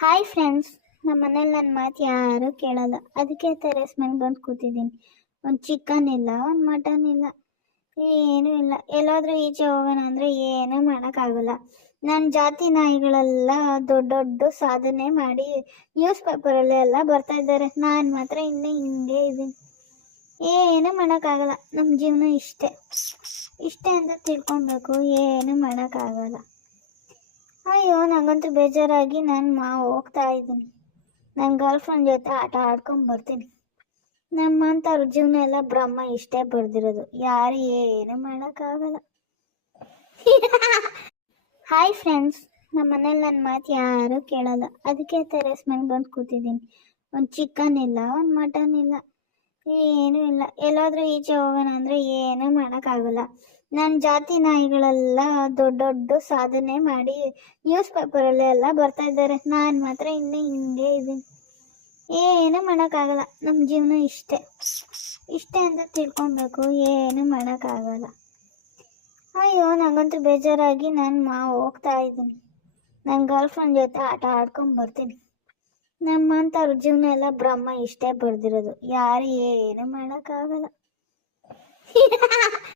Hi friends, ನಮ್ಮ ಮನೇಲಿ ನನ್ನ ಮಾತು ಯಾರೂ ಕೇಳಲ್ಲ. ಅದಕ್ಕೆ ಟೆರೇಸ್ ಮೇಲೆ ಬಂದು ಕೂತಿದ್ದೀನಿ. ಒಂದು ಚಿಕನ್ ಇಲ್ಲ, ಒಂದು ಮಟನ್ ಇಲ್ಲ, ಏನೂ ಇಲ್ಲ. ಎಲ್ಲಾದರೂ ಈಚೆ ಹೋಗೋಣ ಅಂದರೆ ಏನೂ ಮಾಡೋಕ್ಕಾಗಲ್ಲ. ನನ್ನ ಜಾತಿ ನಾಯಿಗಳೆಲ್ಲ ದೊಡ್ಡ ದೊಡ್ಡ ಸಾಧನೆ ಮಾಡಿ ನ್ಯೂಸ್ ಪೇಪರಲ್ಲೆಲ್ಲ ಬರ್ತಾ ಇದ್ದಾರೆ. ನಾನು ಮಾತ್ರ ಇನ್ನೂ ಹಿಂಗೆ ಇದ್ದೀನಿ. ಏನೂ ಮಾಡೋಕ್ಕಾಗಲ್ಲ. ನಮ್ಮ ಜೀವನ ಇಷ್ಟೇ ಅಂತ ತಿಳ್ಕೊಬೇಕು. ಏನೂ ಮಾಡೋಕ್ಕಾಗಲ್ಲ. ಅಯ್ಯೋ, ನಂಗಂತೂ ಬೇಜಾರಾಗಿ ನಾನು ಹೋಗ್ತಾ ಇದ್ದೀನಿ. ನನ್ನ ಗರ್ಲ್ ಫ್ರೆಂಡ್ ಜೊತೆ ಆಟ ಬರ್ತೀನಿ. ನಮ್ಮಂಥವ್ರ ಜೀವನ ಎಲ್ಲ ಬ್ರಹ್ಮ ಇಷ್ಟೇ ಬರ್ದಿರೋದು. ಯಾರು ಏನು ಮಾಡೋಕ್ಕಾಗಲ್ಲ. ಹಾಯ್ ಫ್ರೆಂಡ್ಸ್, ನಮ್ಮ ಮನೇಲಿ ನನ್ನ ಮಾತು ಯಾರೂ ಕೇಳಲ್ಲ. ಅದಕ್ಕೆ ಟೆರೇಸ್ ಮೇಲೆ ಬಂದು ಕೂತಿದ್ದೀನಿ. ಒಂದು ಚಿಕನ್ ಇಲ್ಲ, ಒಂದು ಮಟನ್ ಇಲ್ಲ, ಏನೂ ಇಲ್ಲ. ಎಲ್ಲಾದರೂ ಈಚೆ ಹೋಗೋಣ ಅಂದರೆ ಏನೂ ಮಾಡೋಕ್ಕಾಗಲ್ಲ. ನನ್ನ ಜಾತಿ ನಾಯಿಗಳೆಲ್ಲ ದೊಡ್ಡ ದೊಡ್ಡ ಸಾಧನೆ ಮಾಡಿ ನ್ಯೂಸ್ ಪೇಪರಲ್ಲೆಲ್ಲ ಬರ್ತಾ ಇದ್ದಾರೆ. ನಾನು ಮಾತ್ರ ಇನ್ನೂ ಹಿಂಗೆ ಇದ್ದೀನಿ. ಏನೂ ಮಾಡೋಕ್ಕಾಗಲ್ಲ. ನಮ್ಮ ಜೀವನ ಇಷ್ಟೇ ಅಂತ ತಿಳ್ಕೊಬೇಕು. ಏನೂ ಮಾಡೋಕ್ಕಾಗಲ್ಲ. ಅಯ್ಯೋ, ನಂಗಂತೂ ಬೇಜಾರಾಗಿ ನಾನು ಹೋಗ್ತಾ ಇದ್ದೀನಿ. ನನ್ನ ಗರ್ಲ್ ಫ್ರೆಂಡ್ ಜೊತೆ ಆಟ ಬರ್ತೀನಿ. ನಮ್ಮಂಥವ್ರ ಜೀವನ ಎಲ್ಲ ಬ್ರಹ್ಮ ಇಷ್ಟೇ ಬರ್ದಿರೋದು. ಯಾರು ಏನು ಮಾಡೋಕ್ಕಾಗಲ್ಲ.